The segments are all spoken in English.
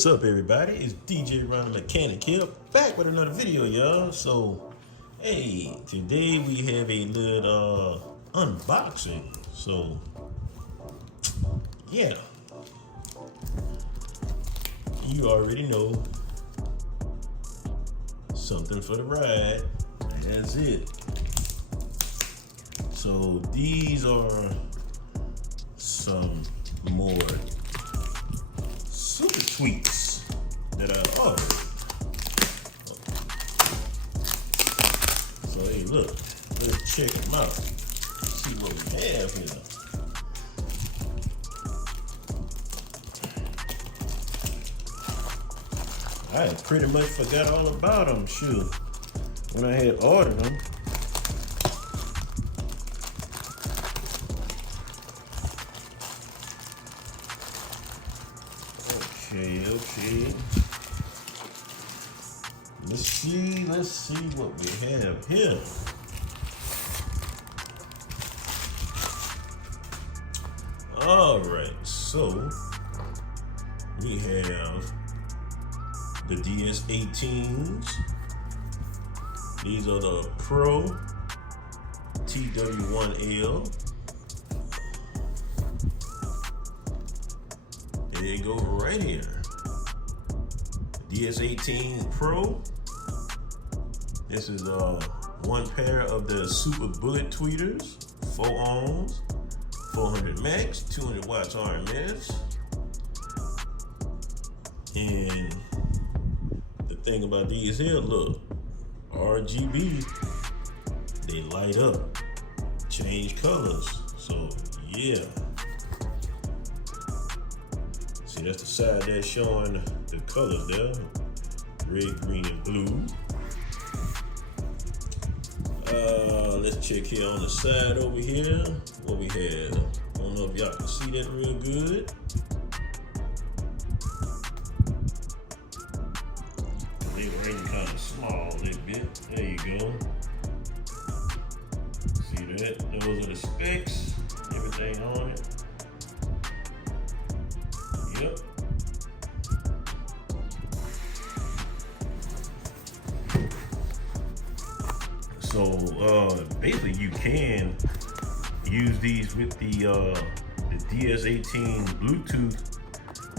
What's up, everybody? It's DJ Ron the Mechanic here, back with another video, y'all. So, hey, today we have a little unboxing. So, yeah, you already know, something for the ride. That's it. So these are some more super sweets that I ordered. So hey, look, let's check them out. See what we have here. I pretty much forgot all about them, shoot, when I had ordered them. Okay. Let's see what we have here. All right, so we have the DS18s. These are the Pro-TW1L. There you go, right here. DS18 Pro. This is one pair of the Super Bullet tweeters, 4 ohms, 400 max, 200 watts RMS. And the thing about these here, look, RGB, they light up, change colors. So yeah. See, that's the side that's showing the colors there. Red, green, and blue. Let's check here on the side over here. What we have. I don't know if y'all can see that real good. They were kind of small a little bit. There you go. See that? Those are the specs. Everything on it. Yep. So basically you can use these with the DS18 Bluetooth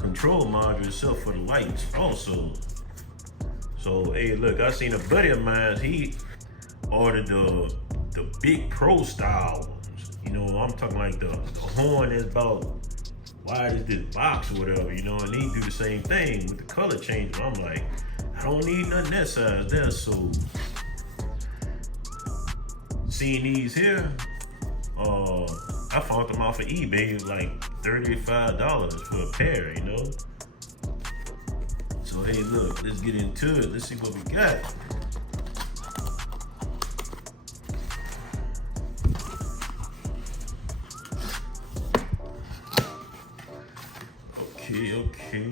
control module itself for the lights also. So hey, look, I seen a buddy of mine, he ordered the big Pro style ones. You know, I'm talking like the horn that's about wide as this box or whatever, you know, and they do the same thing with the color change. I'm like, I don't need nothing that size there. So seeing these here, I found them off of eBay, like $35 for a pair, you know. So hey, look, let's get into it. Let's see what we got. Okay.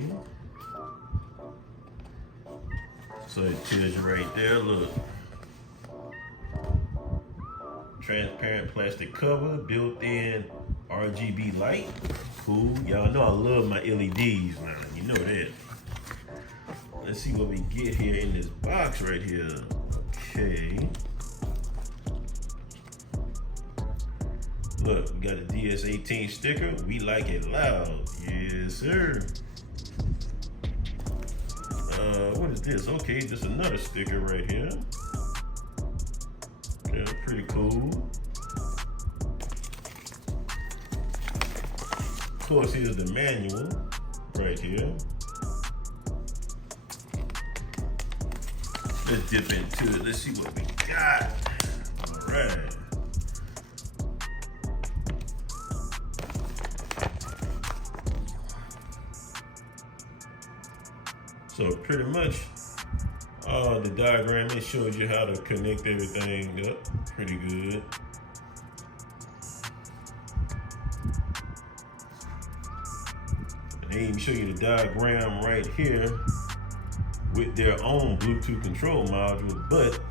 So it tells you right there, look. Transparent plastic cover, built-in RGB light. Cool. Y'all know I love my LEDs now. You know that. Let's see what we get here in this box right here. Okay. Look, we got a DS18 sticker. We like it loud. Yes, sir. What is this? Okay, just another sticker right here. Yeah, pretty cool. Of course, here's the manual right here. Let's dip into it. Let's see what we got. All right. So pretty much, the diagram, it shows you how to connect everything up. Pretty good. And they even show you the diagram right here with their own Bluetooth control module, but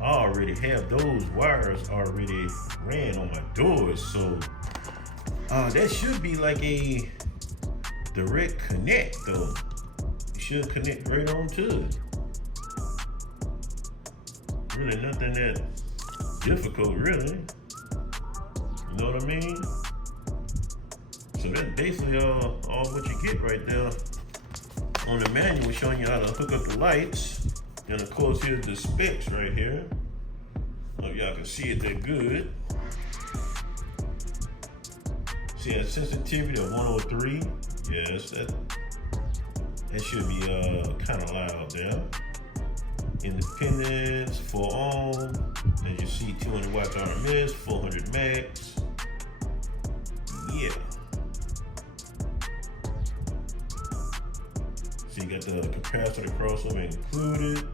I already have those wires already ran on my doors, so that should be like a direct connect though. It should connect right on to it. Really nothing that difficult, really. You know what I mean? So that's basically all what you get right there on the manual, showing you how to hook up the lights. And of course, here's the specs right here. Hope y'all can see it, they're good. See that sensitivity of 103. Yes, that should be kind of loud there. Independence, 4 ohm. As you see, 200 watts RMS, 400 max. Yeah. So you got the capacitor crossover included.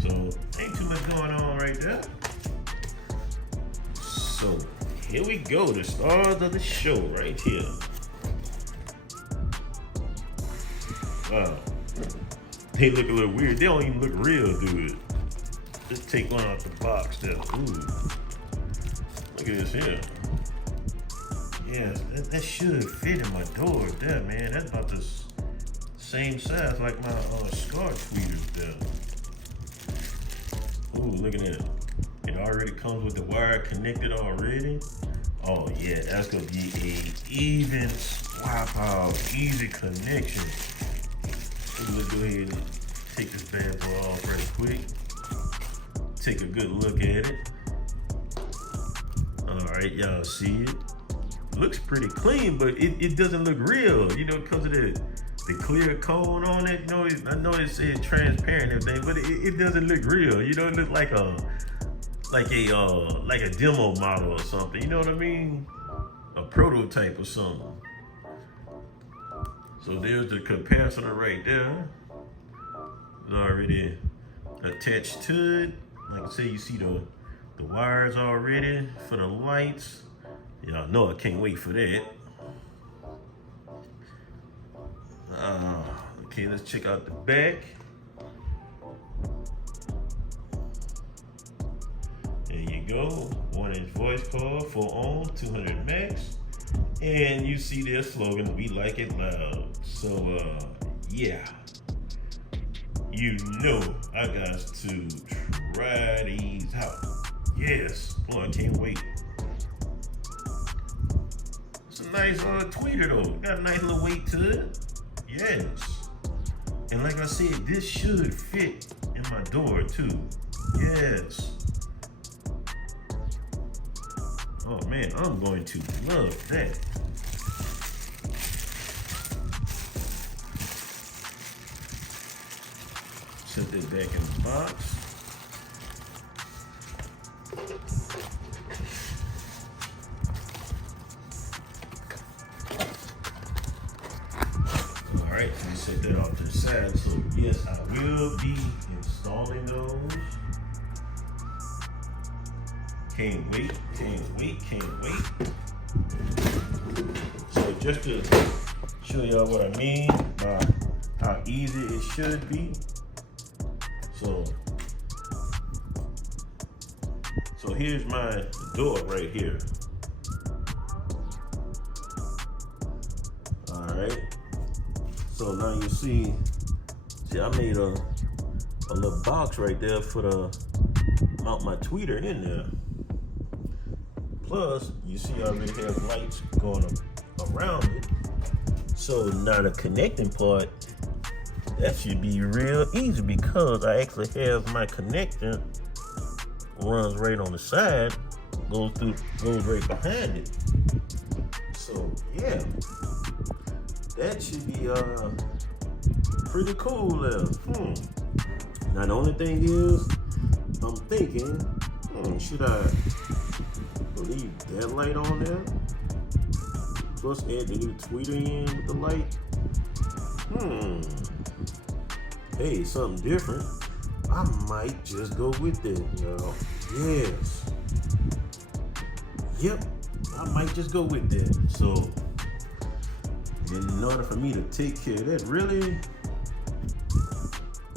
So ain't too much going on right there. So here we go, the stars of the show right here. Wow, they look a little weird. They don't even look real, dude. Let's take one out the box there. Ooh, look at this here. Yeah, that should fit in my door there, man. That's about the same size like my SCAR tweeters there. Ooh, look at that. It already comes with the wire connected already. Oh yeah, that's gonna be a even swap out, easy connection. Let's go ahead and take this bad boy off right quick. Take a good look at it. All right, y'all see it? Looks pretty clean, but it doesn't look real, you know, because of the clear code on it. You know, I know it said transparent and everything, but it doesn't look real. You know, it looks like a demo model or something. You know what I mean? A prototype or something. So there's the capacitor right there. It's already attached to it. Like I say, you see the wires already for the lights. Y'all know I can't wait for that. Okay, let's check out the back. There you go. 1-inch voice cord, 4 ohm, 200 max. And you see their slogan, we like it loud. So, yeah. You know I got to try these out. Yes. Oh, I can't wait. It's a nice tweeter though. Got a nice little weight to it. Yes. And like I said, this should fit in my door too. Yes. Oh man, I'm going to love that. Set that back in the box. All right, let me set that off to the side. So yes, I will be installing those. Can't wait, can't wait, can't wait. So just to show y'all what I mean by how easy it should be. So here's my door right here. All right. So now you see I made a little box right there for the mount my tweeter in there. Plus, you see I already have lights going around it. So now the connecting part, that should be real easy because I actually have my connector runs right on the side, goes right behind it. So yeah, that should be pretty cool there. Now the only thing is, I'm thinking, should I leave that light on there? Plus add the new tweeter in with the light? Hey, something different. I might just go with it, y'all. Yes. Yep, I might just go with that. So, in order for me to take care of that, really,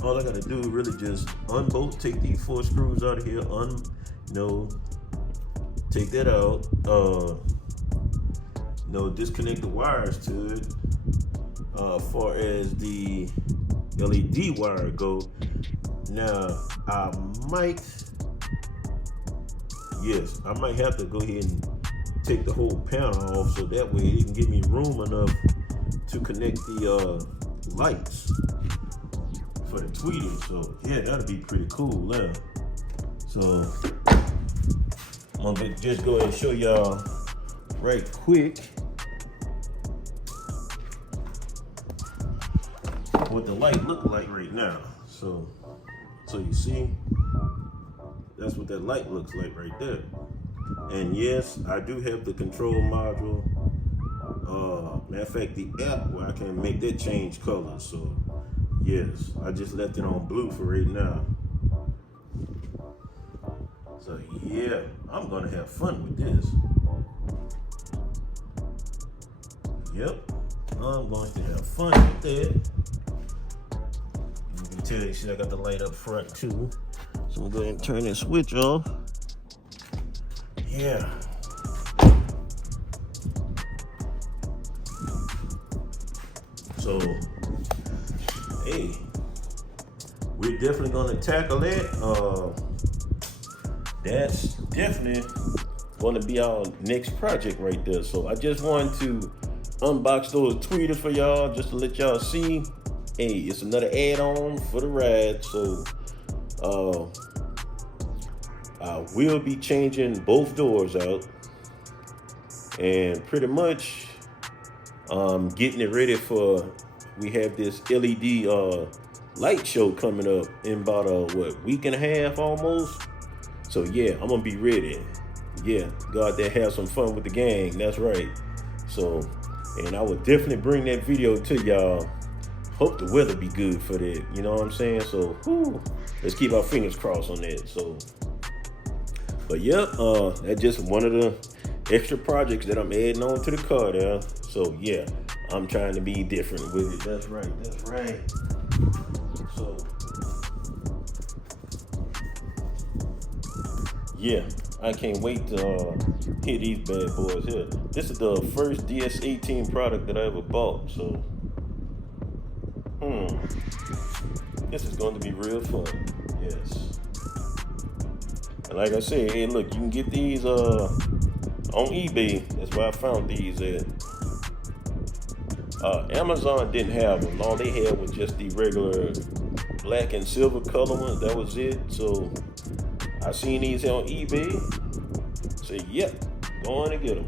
all I gotta do is really just unbolt, take these 4 screws out of here, take that out. disconnect the wires to it. Far as the LED wire go, now I might have to go ahead and take the whole panel off, so that way it can give me room enough to connect the lights for the tweeters. So yeah, that'll be pretty cool there. So I'm gonna just go ahead and show y'all right quick what the light look like right now. So you see, that's what that light looks like right there. And yes, I do have the control module. Matter of fact, the app where I can make that change color. So yes, I just left it on blue for right now. So yeah, I'm gonna have fun with this. Yep, I'm going to have fun with that. You can tell you see I got the light up front too. So I'm gonna go ahead and turn that switch off. Yeah. So, hey, we're definitely gonna tackle that. That's definitely gonna be our next project right there. So I just wanted to unbox those tweeters for y'all, just to let y'all see. Hey, it's another add-on for the ride. So, I will be changing both doors out, and pretty much getting it ready for, we have this LED light show coming up in about a week and a half almost. So yeah, I'm gonna be ready. Yeah, go out there, have some fun with the gang. That's right. So, and I will definitely bring that video to y'all. Hope the weather be good for that. You know what I'm saying? So, let's keep our fingers crossed on that. So, but yep, that's just one of the extra projects that I'm adding on to the car there. So yeah, I'm trying to be different with it. That's right. That's right. So yeah, I can't wait to hit these bad boys here. This is the first DS18 product that I ever bought. So this is going to be real fun. Yes. And like I said, hey, look, you can get these on eBay. That's where I found these at. Amazon didn't have them. All they had was just the regular black and silver color ones. That was it. So I seen these on eBay. Say, yep, go on and get them.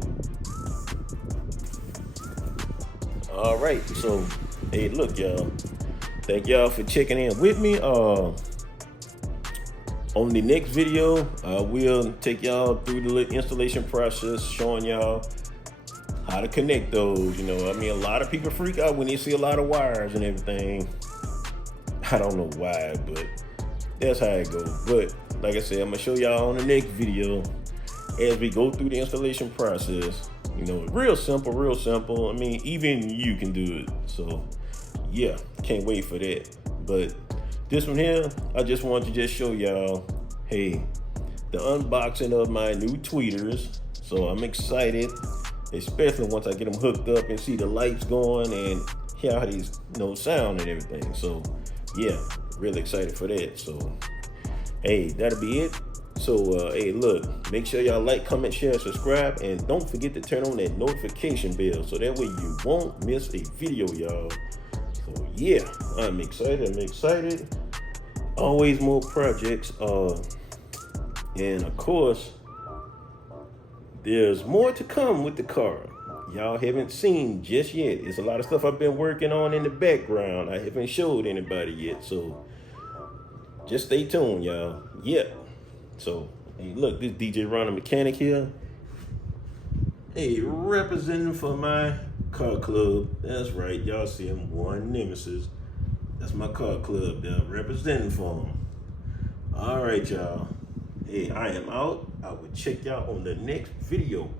All right. So, hey, look, y'all. Thank y'all for checking in with me. On the next video, I will take y'all through the little installation process, showing y'all how to connect those. You know, I mean, a lot of people freak out when they see a lot of wires and everything. I don't know why, but that's how it goes. But like I said, I'm gonna show y'all on the next video as we go through the installation process. You know, real simple, real simple. I mean, even you can do it. So yeah, can't wait for that. But this one here, I just wanted to just show y'all, hey, the unboxing of my new tweeters. So I'm excited, especially once I get them hooked up and see the lights going and hear how these, sound and everything. So yeah, really excited for that. So hey, that'll be it. So hey, look, make sure y'all like, comment, share, subscribe, and don't forget to turn on that notification bell so that way you won't miss a video, y'all. So yeah, I'm excited. Always more projects. And of course, there's more to come with the car. Y'all haven't seen just yet. It's a lot of stuff I've been working on in the background. I haven't showed anybody yet. So just stay tuned, y'all. Yeah. So hey, look, this DJ Ronald Mechanic here. Hey, representing for my car club. That's right, y'all see him, One Nemesis. That's my car club there, representing for him. All right, y'all. Hey, I am out. I will check y'all on the next video.